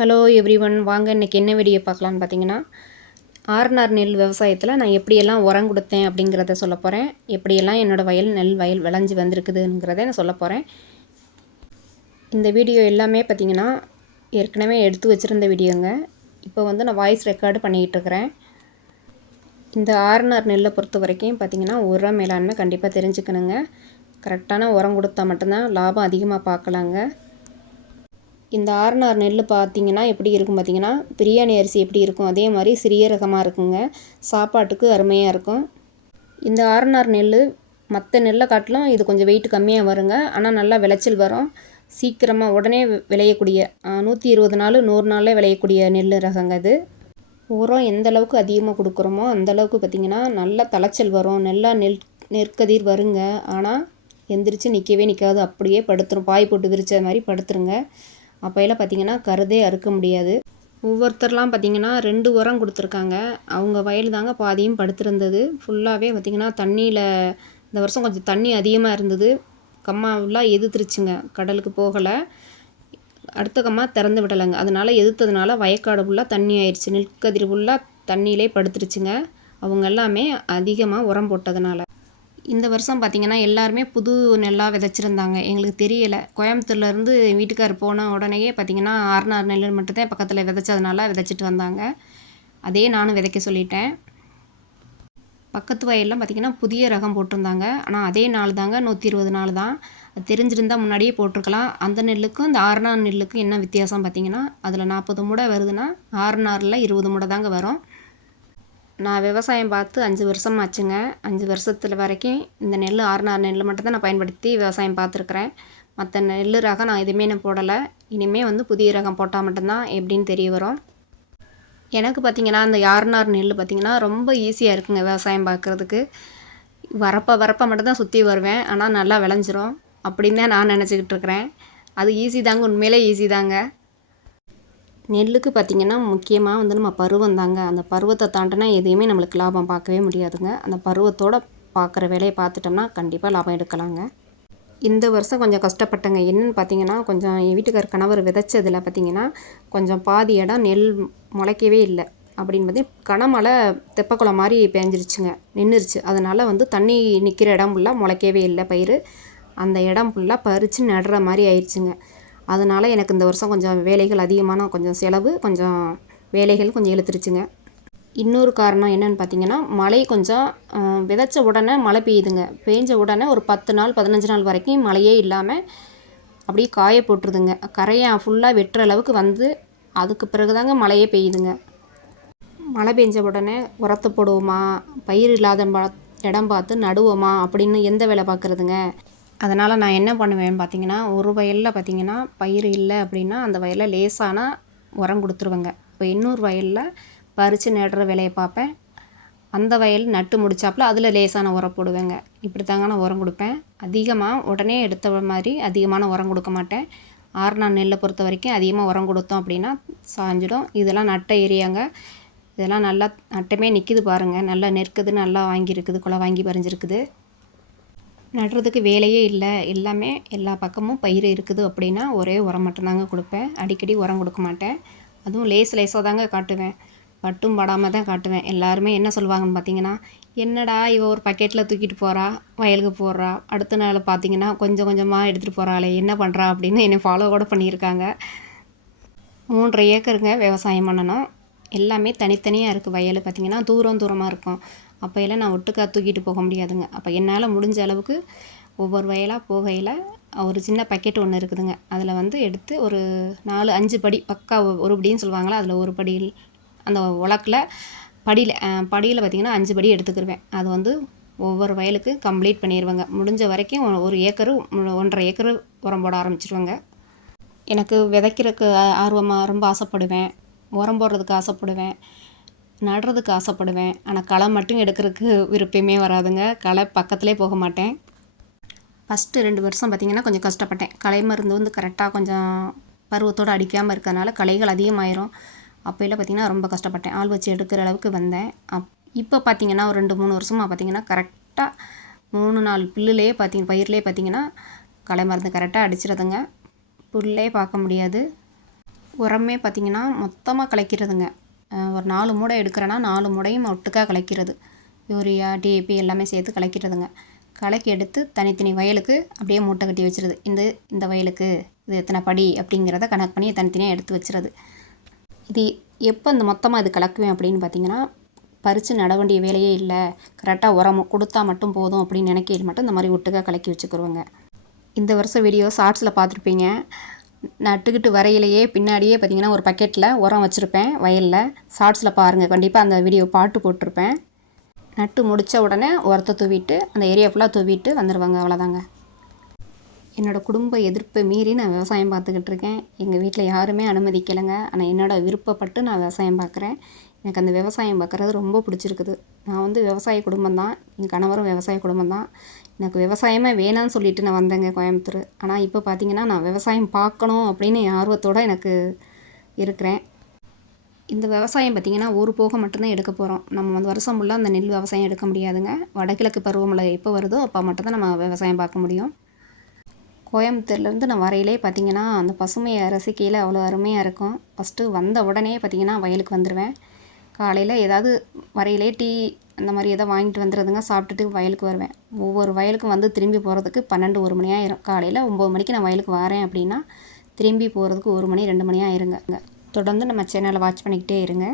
Hello everyone, வாங்க இன்றைக்கி என்ன வீடியோ பார்க்கலான்னு பார்த்தீங்கன்னா, ஆர்என்ஆர் நெல் விவசாயத்தில் நான் எப்படியெல்லாம் உரம் கொடுத்தேன் அப்படிங்கிறத சொல்ல போகிறேன். எப்படியெல்லாம் என்னோடய வயல் விளைஞ்சி வந்திருக்குதுங்கிறத நான் சொல்ல போகிறேன். இந்த வீடியோ எல்லாமே பார்த்திங்கன்னா ஏற்கனவே எடுத்து வச்சுருந்த வீடியோங்க. இப்போ வந்து நான் வாய்ஸ் ரெக்கார்டு பண்ணிக்கிட்டு இருக்கிறேன். இந்த ஆர்என்ஆர் நெல்லை பொறுத்த வரைக்கும் பார்த்திங்கன்னா உர மேலாண்மை கண்டிப்பாக தெரிஞ்சுக்கணுங்க. கரெக்டான உரம் கொடுத்தா மட்டும்தான் லாபம் அதிகமாக பார்க்கலாங்க. இந்த ஆர்என்ஆர் நெல் பார்த்திங்கன்னா எப்படி இருக்கும் பார்த்திங்கன்னா, பிரியாணி அரிசி எப்படி இருக்கும் அதே மாதிரி சிறிய ரகமாக இருக்குங்க. சாப்பாட்டுக்கு அருமையாக இருக்கும். இந்த ஆர்என்ஆர் நெல் மற்ற நெல்லை காட்டிலும் இது கொஞ்சம் வெயிட் கம்மியாக வருங்க. ஆனால் நல்லா விளைச்சல் வரும். சீக்கிரமாக உடனே விளையக்கூடிய 120 நாள் 100 நாளில் விளையக்கூடிய நெல் ரகங்க இது. உரம் எந்த அளவுக்கு அதிகமாக கொடுக்குறோமோ அந்தளவுக்கு பார்த்திங்கன்னா நல்லா தலைச்சல் வரும். நல்லா நெற்கதிர் வருங்க. ஆனால் எந்திரிச்சு நிற்கவே நிற்காது, அப்படியே படுத்துரும். பாய் போட்டு விரிச்ச மாதிரி படுத்துருங்க. அப்போயெல்லாம் பார்த்திங்கன்னா கருதே அறுக்க முடியாது. ஒவ்வொருத்தர்லாம் பார்த்திங்கன்னா 2 உரம் கொடுத்துருக்காங்க. அவங்க வயல் தாங்க பாதியும் படுத்திருந்தது. ஃபுல்லாகவே பார்த்திங்கன்னா தண்ணியில் இந்த வருஷம் கொஞ்சம் தண்ணி அதிகமாக இருந்தது. கம்மா ஃபுல்லாக எதிர்த்துருச்சுங்க, கடலுக்கு போகலை. அடுத்த கம்மா திறந்து விடலைங்க. அதனால் எதிர்த்ததுனால வயக்காடு ஃபுல்லாக தண்ணி ஆயிடுச்சு. நெற்கதிர் ஃபுல்லாக தண்ணியிலே படுத்துருச்சுங்க. அவங்க எல்லாமே அதிகமாக உரம் போட்டதுனால. இந்த வருஷம் பார்த்திங்கன்னா எல்லாருமே புது நெல்லாக விதைச்சிருந்தாங்க. எங்களுக்கு தெரியலை. கோயம்புத்தூர்லேருந்து வீட்டுக்கார் போன உடனேயே பார்த்திங்கன்னா ஆர்என்ஆர் நெல் மட்டும்தான் பக்கத்தில் விதைச்சதுனால விதைச்சிட்டு வந்தாங்க. அதே நானும் விதைக்க சொல்லிட்டேன். பக்கத்து வயல்லாம் பார்த்திங்கன்னா புதிய ரகம் போட்டிருந்தாங்க. ஆனால் அதே நாள் தாங்க 120 நாள் தான். அது தெரிஞ்சிருந்தால் முன்னாடியே போட்டிருக்கலாம். அந்த நெல்லுக்கும் இந்த ஆர்என்ஆர் நெல்லுக்கும் என்ன வித்தியாசம் பார்த்திங்கன்னா, அதில் 40 மூடை வருதுன்னா ஆர்என்ஆரில் 20 மூடை தாங்க வரும். நான் விவசாயம் பார்த்து 5 வருஷம் ஆச்சுங்க. 5 வருஷத்தில் வரைக்கும் இந்த நெல் ஆர்என்ஆர் நெல் மட்டும்தான் நான் பயன்படுத்தி விவசாயம் பார்த்துருக்குறேன். மற்ற நெல் ரகம் நான் எதுவுமே நான் போடலை. இனிமேல் வந்து புதிய ரகம் போட்டால் மட்டும்தான் எப்படின்னு தெரிய வரும். எனக்கு பார்த்திங்கன்னா அந்த ஆர்என்ஆர் நெல் பார்த்திங்கன்னா ரொம்ப ஈஸியாக இருக்குங்க விவசாயம் பார்க்குறதுக்கு. வரப்போ மட்டும்தான் சுற்றி வருவேன். ஆனால் நல்லா விளைஞ்சிரும் அப்படின்னு தான் நான் நினச்சிக்கிட்டு இருக்கிறேன். அது ஈஸி தாங்க, உண்மையிலே ஈஸி தாங்க. நெல்லுக்கு பார்த்திங்கன்னா முக்கியமாக வந்து நம்ம பருவம் தாங்க. அந்த பருவத்தை தாண்டினா எதையுமே நம்மளுக்கு லாபம் பார்க்கவே முடியாதுங்க. அந்த பருவத்தோடு பார்க்குற வேலையை பார்த்துட்டோம்னா கண்டிப்பாக லாபம் எடுக்கலாங்க. இந்த வருஷம் கொஞ்சம் கஷ்டப்பட்டேங்க. என்னென்னு பார்த்திங்கன்னா, கொஞ்சம் என் வீட்டுக்கார கணவர் விதைச்சதில் பார்த்திங்கன்னா கொஞ்சம் பாதி இடம் நெல் முளைக்கவே இல்லை. அப்படின்னு பார்த்திங்கன்னா கனமழை தெப்பக்குளம் மாதிரி பேஞ்சிருச்சுங்க, நின்றுருச்சு. அதனால் வந்து தண்ணி நிற்கிற இடம் ஃபுல்லாக முளைக்கவே இல்லை பயிர். அந்த இடம் ஃபுல்லாக பறித்து நடுற மாதிரி ஆயிடுச்சுங்க. அதனால் எனக்கு இந்த வருஷம் கொஞ்சம் வேலைகள் அதிகமான கொஞ்சம் செலவு, கொஞ்சம் வேலைகள் கொஞ்சம் இழுத்துருச்சுங்க. இன்னொரு காரணம் என்னென்னு பார்த்திங்கன்னா, மழை கொஞ்சம் விதைச்ச உடனே மழை பெய்யுதுங்க. பெஞ்ச உடனே ஒரு 10 நாள் 15 நாள் வரைக்கும் மழையே இல்லாமல் அப்படியே காய போட்டுருதுங்க. கரையை ஃபுல்லாக வெட்டுற அளவுக்கு வந்து அதுக்கு பிறகு தாங்க மழையே பெய்யுதுங்க. மழை பெஞ்ச உடனே உரத்தை போடுவோமா, பயிர் இல்லாத இடம் பார்த்து நடுவோமா அப்படின்னு எந்த வேலை பார்க்குறதுங்க. அதனால் நான் என்ன பண்ணுவேன் பார்த்திங்கன்னா, ஒரு வயலில் பார்த்திங்கன்னா பயிர் இல்லை அப்படின்னா அந்த வயலில் லேசான உரம் கொடுத்துருவேங்க. இப்போ இன்னொரு வயலில் பறித்து நடுற வேலையை பார்ப்பேன். அந்த வயல் நட்டு முடிச்சாப்புல அதில் லேசான உரம் போடுவேங்க. இப்படி தாங்க நான் உரம் கொடுப்பேன். அதிகமாக உடனே எடுத்த மாதிரி அதிகமான உரம் கொடுக்க மாட்டேன். ஆர்என்ஆர் நெல்லை பொறுத்த வரைக்கும் அதிகமாக உரம் கொடுத்தோம் அப்படின்னா சாஞ்சிடும். இதெல்லாம் நட்ட ஏரியாங்க. இதெல்லாம் நல்லா நட்டமே நிற்கிது பாருங்கள். நல்லா நெற்குது, நல்லா வாங்கியிருக்குது, குலை வாங்கி பறிஞ்சிருக்குது. நடுறதுக்கு வேலையே இல்லை. எல்லாமே எல்லா பக்கமும் பயிர் இருக்குது அப்படின்னா ஒரே உரம் மட்டும்தாங்க கொடுப்பேன். அடிக்கடி உரம் கொடுக்க மாட்டேன். அதுவும் லேசாக தாங்க காட்டுவேன். பட்டும் படாமல் தான் காட்டுவேன். எல்லாருமே என்ன சொல்லுவாங்கன்னு பார்த்தீங்கன்னா, என்னடா இவ ஒரு பக்கெட்டில் தூக்கிட்டு போகிறா, வயலுக்கு போடுறா, அடுத்த நாள் பார்த்திங்கன்னா கொஞ்சம் கொஞ்சமாக எடுத்துகிட்டு போகிறாளே, என்ன பண்ணுறா அப்படின்னு என்னை ஃபாலோ கூட பண்ணியிருக்காங்க. 3.5 ஏக்கருங்க விவசாயம் பண்ணணும். எல்லாமே தனித்தனியாக இருக்குது. வயல் பார்த்திங்கன்னா தூரமாக இருக்கும். அப்போ எல்லாம் நான் ஒட்டுக்கா தூக்கிட்டு போக முடியாதுங்க. அப்போ என்னால் முடிஞ்ச அளவுக்கு ஒவ்வொரு வயலாக போகையில் ஒரு சின்ன பக்கெட் ஒன்று இருக்குதுங்க. அதில் வந்து எடுத்து ஒரு 4-5 படி பக்கா ஒரு படின்னு சொல்லுவாங்களா, அதில் ஒரு படி அந்த உலக்கில் படியில் பார்த்திங்கன்னா 5 படி எடுத்துக்கிருவேன். அது வந்து ஒவ்வொரு வயலுக்கு கம்ப்ளீட் பண்ணிடுவேங்க. முடிஞ்ச வரைக்கும் 1 ஏக்கரு 1.5 ஏக்கரு உரம் போட ஆரம்பிச்சிருவேங்க. எனக்கு விதைக்கிறதுக்கு ஆர்வமாக ரொம்ப ஆசைப்படுவேன். உரம் போடுறதுக்கு ஆசைப்படுவேன். நடுறதுக்கு ஆசைப்படுவேன். ஆனால் களை மட்டும் எடுக்கிறதுக்கு விருப்பமே வராதுங்க. களை பக்கத்துலேயே போக மாட்டேன். ஃபஸ்ட்டு 2 வருஷம் பார்த்திங்கன்னா கொஞ்சம் கஷ்டப்பட்டேன். களை மருந்து வந்து கரெக்டாக கொஞ்சம் பருவத்தோடு அடிக்காமல் இருக்கிறதுனால களைகள் அதிகமாயிரும். அப்போயெல்லாம் பார்த்திங்கன்னா ரொம்ப கஷ்டப்பட்டேன். ஆள் வச்சு எடுக்கிற அளவுக்கு வந்தேன். இப்போ பார்த்திங்கன்னா ஒரு 2-3 வருஷமாக பார்த்திங்கன்னா கரெக்டாக 3-4 புல்லுலேயே பயிர்லேயே பார்த்திங்கன்னா களை மருந்து கரெக்டாக அடிச்சிருதுங்க. புல்லே பார்க்க முடியாது. உரமே பார்த்திங்கன்னா மொத்தமாக கலக்கிறதுங்க. ஒரு 4 மூடை எடுக்கிறேன்னா 4 மூடையும் ஒட்டுக்காக கலக்கிறது. யூரியா, டிஏபி எல்லாமே சேர்த்து கலக்கிறதுங்க. கலக்கி எடுத்து தனித்தனி வயலுக்கு அப்படியே மூட்டை கட்டி வச்சுருது. இந்த வயலுக்கு இது எத்தனை படி அப்படிங்கிறத கணக்கு பண்ணி தனித்தனியாக எடுத்து வச்சுறது. இது எப்போ இந்த மொத்தமாக இது கலக்குவேன் அப்படின்னு பார்த்திங்கன்னா, பறித்து நட வேண்டிய வேலையே இல்லை, கரெக்டாக உரம் கொடுத்தா மட்டும் போதும் அப்படின்னு நினைக்கையில் மட்டும் இந்த மாதிரி ஒட்டுக்காக கலக்கி வச்சுக்கிருவோங்க. இந்த வருஷம் வீடியோ ஷார்ட்ஸில் பார்த்துருப்பீங்க. நட்டுக்கிட்டு வரையிலேயே பின்னாடியே பார்த்திங்கன்னா ஒரு பக்கெட்டில் உரம் வச்சுருப்பேன் வயலில். ஷார்ட்ஸில் பாருங்கள், கண்டிப்பாக அந்த வீடியோ பாட்டு போட்டிருப்பேன். நட்டு முடித்த உடனே உரத்தை தூவிட்டு அந்த ஏரியா ஃபுல்லாக தூவிட்டு வந்துடுவாங்க. அவ்வளோதாங்க. என்னோடய குடும்ப எதிர்ப்பை மீறி நான் விவசாயம் பார்த்துக்கிட்டு இருக்கேன். எங்கள் வீட்டில் யாருமே அனுமதிக்கலைங்க. ஆனால் என்னோடய விருப்பப்பட்டு நான் விவசாயம் பார்க்குறேன். எனக்கு அந்த விவசாயம் பார்க்குறது ரொம்ப பிடிச்சிருக்குது. நான் வந்து விவசாய குடும்பம் தான், என் கணவரும் விவசாய குடும்பம் தான். எனக்கு விவசாயமே வேணான்னு சொல்லிட்டு நான் வந்தேங்க கோயம்புத்தூர். ஆனால் இப்போ பார்த்திங்கன்னா நான் விவசாயம் பார்க்கணும் அப்படின்னு ஆர்வத்தோடு எனக்கு இருக்கிறேன். இந்த விவசாயம் பார்த்திங்கன்னா ஒரு போக மட்டும்தான் எடுக்க போகிறோம். நம்ம வந்து வருஷம் ஃபுல்லாக அந்த நெல் விவசாயம் எடுக்க முடியாதுங்க. வடகிழக்கு பருவமழை எப்போ வருதோ அப்போ மட்டும்தான் நம்ம விவசாயம் பார்க்க முடியும். கோயம்புத்தூர்லேருந்து நான் வரையிலே பார்த்திங்கன்னா அந்த பசுமையை ரசிக்கையில் அவ்வளோ அருமையாக இருக்கும். ஃபஸ்ட்டு வந்த உடனே பார்த்திங்கன்னா வயலுக்கு வந்துடுவேன். காலையில் ஏதாவது வரையிலே டீ அந்த மாதிரி எதாவது வாங்கிட்டு வந்துடுறதுங்க. சாப்பிட்டுட்டு வயலுக்கு வருவேன். ஒவ்வொரு வயலுக்கும் வந்து திரும்பி போகிறதுக்கு 12 1 மணி ஆயிரும். காலையில் 9 மணிக்கு நான் வயலுக்கு வரேன் அப்படின்னா திரும்பி போகிறதுக்கு 1 மணி 2 மணி ஆயிருங்க. தொடர்ந்து நம்ம சேனலை வாட்ச் பண்ணிக்கிட்டே இருங்க.